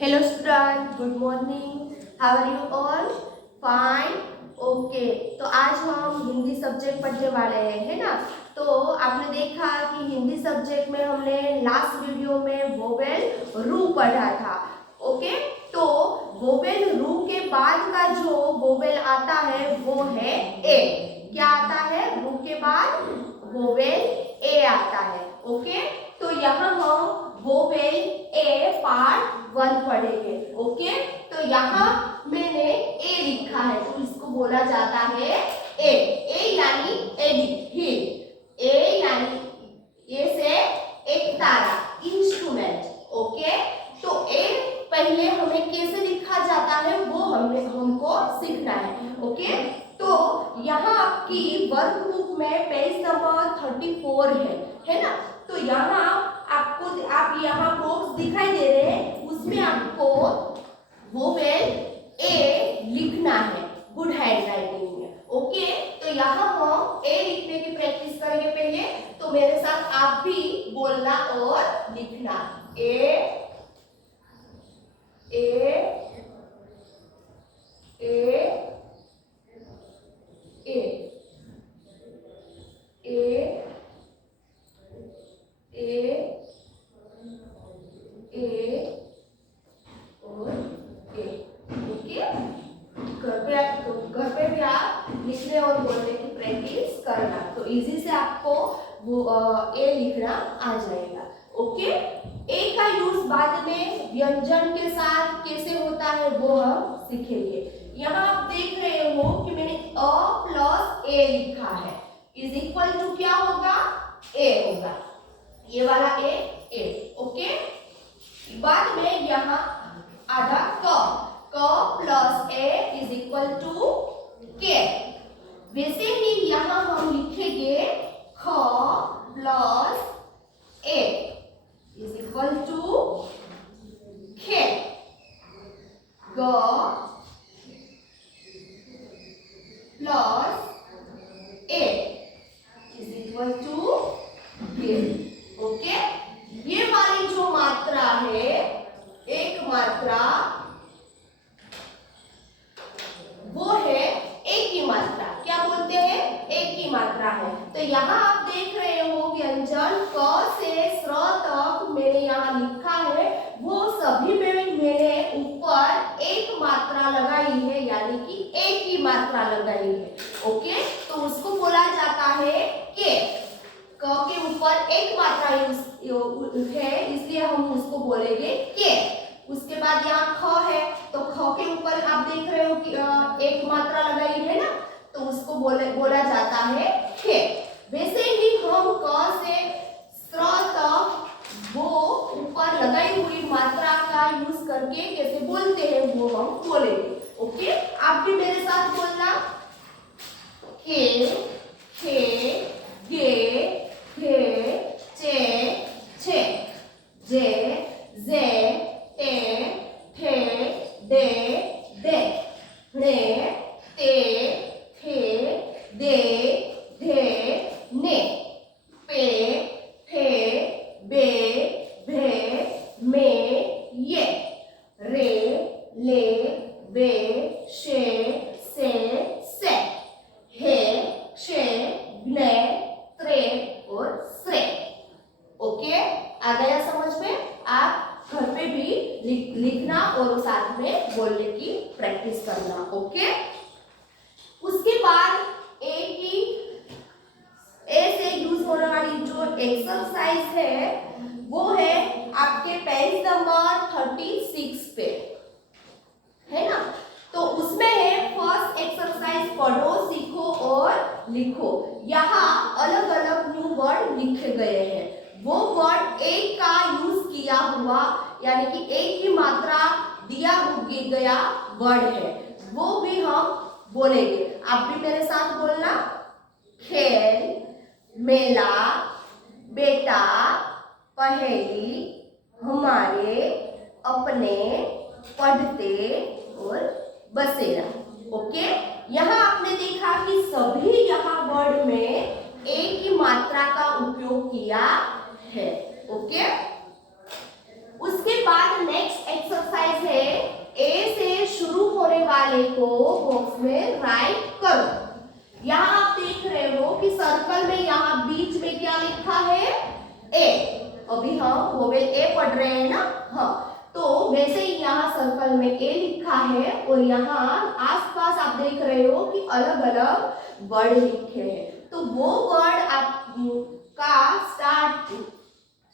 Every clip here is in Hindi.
Hello student, good morning. How are you all? Fine. Okay तो आज हम हिंदी सब्जेक्ट पढ़ने वाले हैं, है ना। तो आपने देखा कि हिंदी सब्जेक्ट में हमने लास्ट वीडियो में वोवेल रू पढ़ा था। ओके, तो वोवेल रू के बाद का जो वोवेल आता है वो है ए। क्या आता है? रू के बाद वोवेल ए आता है। ओके, तो यहाँ हम वोवेल ए पार्ट 1 पढ़ेंगे। ओके, तो यहाँ मैंने ए लिखा है तो इसको बोला जाता है ए। ए यानी एडी, हिल। ए यानी ए से एक तारा, इंस्ट्रूमेंट। ओके, तो ए पहले हमें कैसे लिखा जाता है वो हमको सीखना है। ओके, तो यहाँ आपकी वर्क बुक में पेज नंबर 34 है ना। तो यहाँ आपको आप यहाँ बॉक्स दिखाई दे रहे हैं, उसमें आपको वोवेल ए लिखना है गुड हैंड राइटिंग में। ओके, तो यहाँ हम ए लिखने की प्रैक्टिस करेंगे पहले। तो मेरे साथ आप भी बोलना और लिखना। ए ए ए ए ए ए ए और ए। ओके, घर पे भी आप लिखने और बोलने की प्रैक्टिस करना, तो इजी से आपको वो ए लिखना आ जाएगा। ओके, ए का यूज बाद में व्यंजन के साथ कैसे होता है वो हम सीखेंगे। यहाँ आप देख रहे हो कि मैंने अ प्लस ए लिखा है, इज इक्वल टू क्या होगा? ए होगा, ये वाला ए। ओके, बाद में यहाँ आधा क प्लस ए इज इक्वल टू के। वैसे ही यहाँ हम लिखेंगे ख प्लस ए इज इक्वल टू खे। ग प्लस ए इज इक्वल टू गे। ओके, ये वाली जो मात्रा है, एक मात्रा, वो है एक ही मात्रा। क्या बोलते हैं? एक ही मात्रा है। तो यहाँ आप देख रहे हो व्यंजन क से स्र तक मैंने यहाँ लिखा है, वो सभी में मैंने ऊपर एक मात्रा लगाई है, यानी कि एक ही मात्रा लगाई है। ओके, तो उसको बोला जाता है के। क के ऊपर एक मात्रा है, इसलिए हम उसको बोलेंगे के। उसके बाद यहाँ ख है, तो ख के ऊपर आप देख रहे हो कि एक मात्रा लगाई है ना, तो उसको बोला जाता है खे। वैसे ही हम क से स्र तक वो ऊपर लगाई हुई मात्रा का यूज करके कैसे बोलते हैं वो हम बोलेंगे। ओके, आप भी मेरे साथ बोलना। के, खे, गे, घे, चे, छे, जे, जे, टे, ठे, डे, दे, ढे, ते, थे, दे, ढे, ने, पे, ठे, बे, भे, मे, ये, रे, ले, बे, शे, से, हे, शे, ग्ने, त्रे और स्रे। ओके, आ गया समझ में? आप घर पे भी लिखना और साथ में बोलने की प्रैक्टिस करना। ओके, उसके बाद ए से यूज होने वाली जो एक्सरसाइज है वो है आपके पेज नंबर 36 पे, है ना। तो उसमें है फर्स्ट एक्सरसाइज, पढ़ो, सीखो और लिखो। यहाँ अलग अलग न्यू वर्ड लिखे गए हैं, वो वर्ड एक का यूज किया हुआ, यानी कि एक ही मात्रा दिया गया वर्ड है, वो भी हम बोलेंगे। आप भी मेरे साथ बोलना। खेल, मेला, बेटा, पहेली, हमारे, अपने, पढ़ते और बसेरा। ओके, यहाँ आपने देखा कि सभी यहाँ वर्ड में एक ही मात्रा का उपयोग किया है। ओके, उसके बाद नेक्स्ट एक्सरसाइज अभी हम वोवेल ए पढ़ रहे हैं ना। हाँ, तो वैसे ही यहाँ सर्कल में ए लिखा है और यहाँ आसपास आप देख रहे हो कि अलग अलग वर्ड लिखे हैं। तो वो वर्ड आपका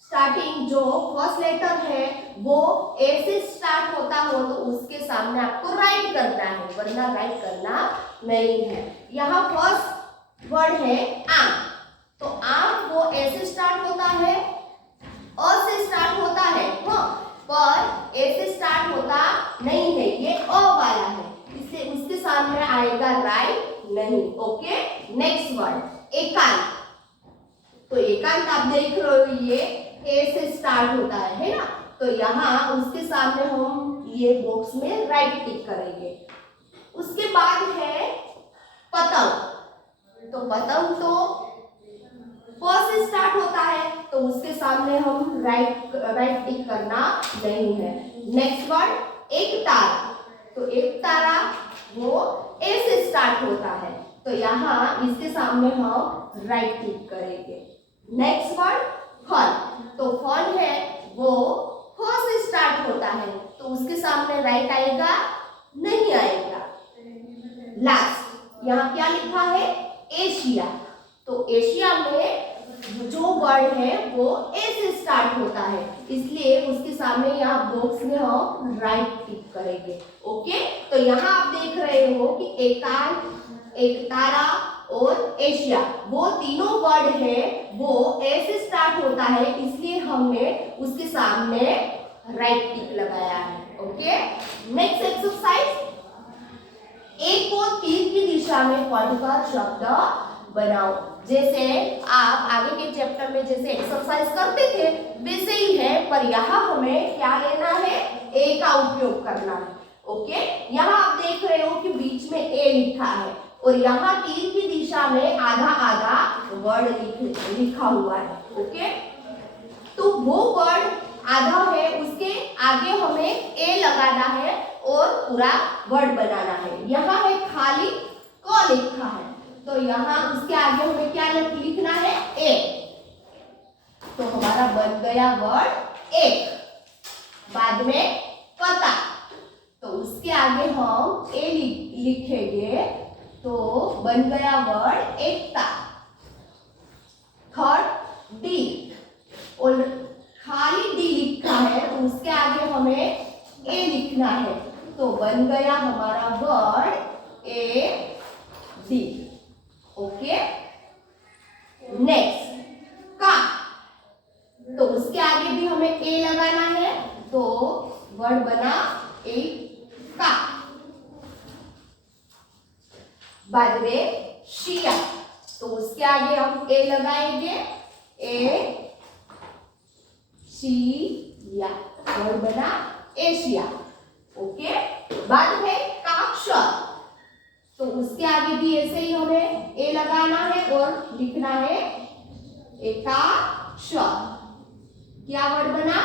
स्टार्टिंग जो फर्स्ट लेटर है वो ए से स्टार्ट होता हो तो उसके सामने आपको राइट करना है, वरना राइट करना नहीं है। यहाँ फर्स्ट वर्ड है आम, तो आम वो ए से स्टार्ट होता है, अ से स्टार्ट होता है, हाँ, पर ए से स्टार्ट होता नहीं है, ये अ वाला है, इसलिए उसके सामने आएगा राइट नहीं। ओके, नेक्स्ट वर्ड एकांत। तो एकांत आप देख रहे हो ये ए से स्टार्ट होता है ना, तो यहाँ उसके सामने हम ये बॉक्स में राइट टिक करेंगे। उसके बाद है पतंग। तो पतंग तो प से स्टार्ट होता है, तो उसके सामने हम राइट टिक करना नहीं है। नेक्स्ट वर्ड एक तारा। तो एक तारा वो ए से स्टार्ट होता है, तो यहाँ इसके सामने हम राइट टिक करेंगे। नेक्स्ट वर्ड फल। तो फल है वो फ से स्टार्ट होता है, तो उसके सामने राइट आएगा नहीं आएगा। लास्ट यहाँ क्या लिखा है एशिया। तो एशिया में जो वर्ड है वो ए से स्टार्ट होता है, इसलिए उसके सामने यहाँ बॉक्स में हम राइट टिक करेंगे। ओके, तो यहाँ आप देख रहे हो कि एकांत, एक तारा और एशिया वो तीनों वर्ड है वो ए से स्टार्ट होता है, इसलिए हमने उसके सामने राइट टिक लगाया है। ओके, नेक्स्ट एक्सरसाइज, एक को तीर की दिशा में पढ़कर शब्द बनाओ। जैसे आप आगे के चैप्टर में जैसे एक्सरसाइज करते थे वैसे ही है, पर यहाँ हमें क्या लेना है, ए का उपयोग करना है। ओके, यहाँ आप देख रहे हो कि बीच में ए लिखा है और यहाँ तीर की दिशा में आधा आधा वर्ड लिखा हुआ है। ओके, तो वो वर्ड आधा है उसके आगे हमें ए लगाना है और पूरा वर्ड बनाना है। यहाँ है खाली क लिखा है, तो यहाँ उसके आगे हमें क्या लिखना है ए, तो हमारा बन गया वर्ड एक। बाद में पता, तो उसके आगे हम ए लिखेंगे तो बन गया वर्ड एकता। थर्ड डी, और खाली डी लिखा है तो उसके आगे हमें ए लिखना है, तो बन गया हमारा word A D. Okay, next का, तो उसके आगे भी हमें ए लगाना है, तो वर्ड बना एक का। बाद में शिया, तो उसके आगे हम ए लगाएंगे, ए शिया, वर्ड बना एशिया। ओके, बाद में काक्षर, तो उसके आगे भी ऐसे ही हमें ए लगाना है और लिखना है एकाक्षर। क्या वर्ड बना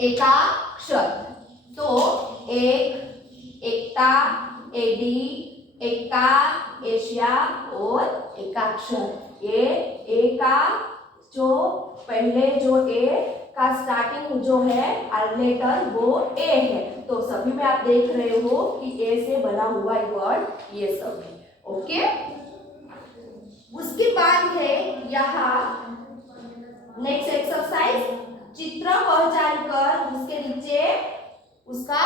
एकाक्षर, तो एक, एकता, एडी, एका, एशिया और एकाक्षर। ये ए का जो पहले जो ए का स्टार्टिंग जो है लेटर वो ए है, तो सभी में आप देख रहे हो कि ए से बना हुआ वर्ड ये सब है। ओके, उसके बाद है यहाँ नेक्स्ट एक्सरसाइज, चित्र पहचान कर उसके नीचे उसका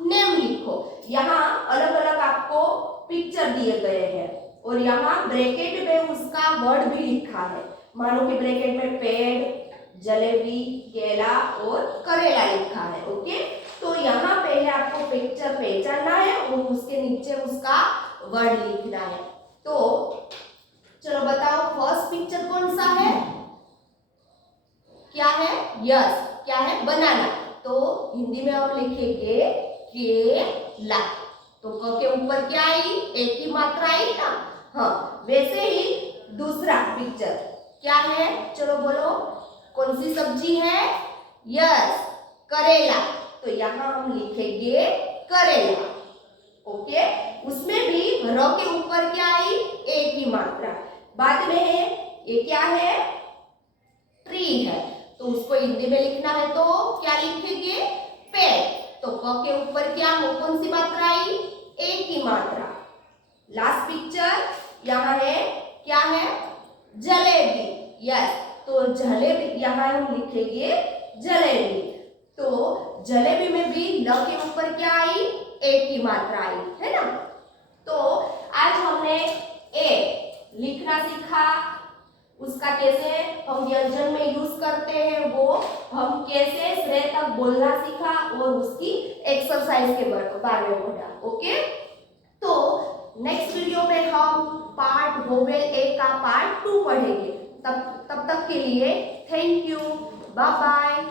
नेम लिखो। यहाँ अलग अलग आपको पिक्चर दिए गए हैं और यहाँ ब्रैकेट में उसका वर्ड भी लिखा है। मानो कि ब्रैकेट में पेड़, जलेबी, केला और करेला लिखा है। ओके, तो यहाँ पहले आपको पिक्चर पहचानना है और उसके नीचे उसका वर्ड लिखना है। तो चलो बताओ फर्स्ट पिक्चर कौन सा है, क्या है, यस, क्या है, बनाना। तो हिंदी में हम लिखेंगे केला, तो क के ऊपर क्या आई, एक ही मात्रा आई ना। हाँ, वैसे ही दूसरा पिक्चर क्या है, चलो बोलो कौन सी सब्जी है, यस, करेला, तो यहाँ हम लिखेंगे करेला। ओके, उसमें भी र के ऊपर क्या आई, एक ही मात्रा। बाद में है ये क्या है, ट्री है, तो उसको हिंदी में लिखना है तो क्या लिखेंगे? पेड़। तो क के ऊपर क्या हो, कौन सी मात्रा आई? ए की मात्रा। लास्ट पिक्चर यहाँ है, क्या है? जलेबी। यस, तो जलेबी यहाँ हम लिखेंगे जलेबी। तो जलेबी में भी ल के ऊपर क्या आई? ए की मात्रा आई, है ना। तो आज हमने ए लिखना सीखा, उसका कैसे हम व्यंजन में यूज करते हैं वो हम कैसे श्रेय तक बोलना सीखा और उसकी एक्सरसाइज के बारे में पढ़ा। ओके, तो नेक्स्ट वीडियो में हम पार्ट वोवेल ए का पार्ट 2 पढ़ेंगे। तब तक के लिए थैंक यू, बाय बाय।